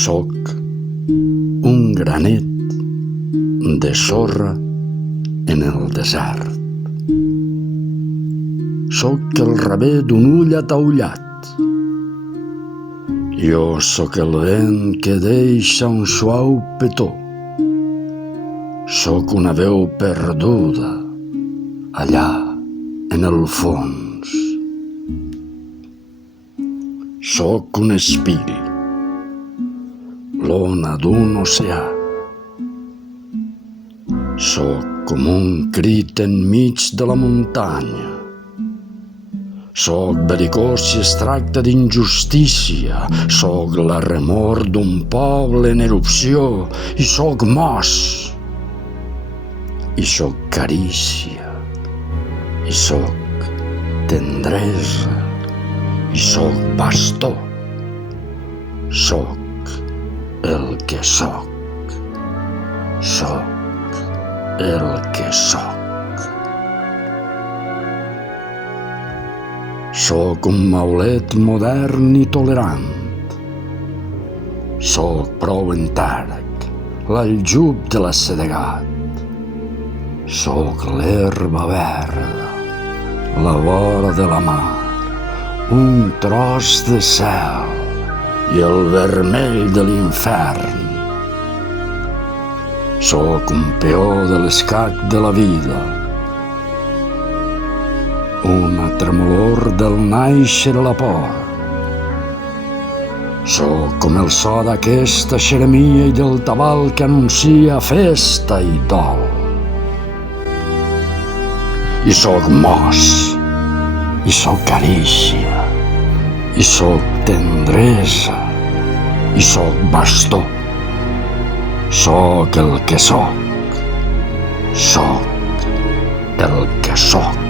Soc un granet de sorra en el desert. Soc el rabé d'un ull ataullat. Jo soc el vent que deixa un suau petó. Soc una veu perduda allà en el fons. Soc un espill, l'ona d'un oceà. Soc com un crit enmig de la muntanya. Soc vericós si es tracta d'injustícia. Soc la remor d'un poble en erupció. I soc mos. I soc carícia. I soc tendresa. I soc bastó. Soc el que soc. Soc el que soc. Soc un maulet modern i tolerant. Soc prou entèrec, l'aljub de l'assedegat. Soc l'herba verda, la vora de la mar, un tros de cel i el vermell de l'infern. Soc un peó de l'escac de la vida, una tremolor del nàixer a la por. Soc com el so d'aquesta xeremia i del tabal que anuncia festa i dol. I soc mos, i soc carícia, i soc tendresa, i soc bastó. Soc el que soc. Soc el que soc.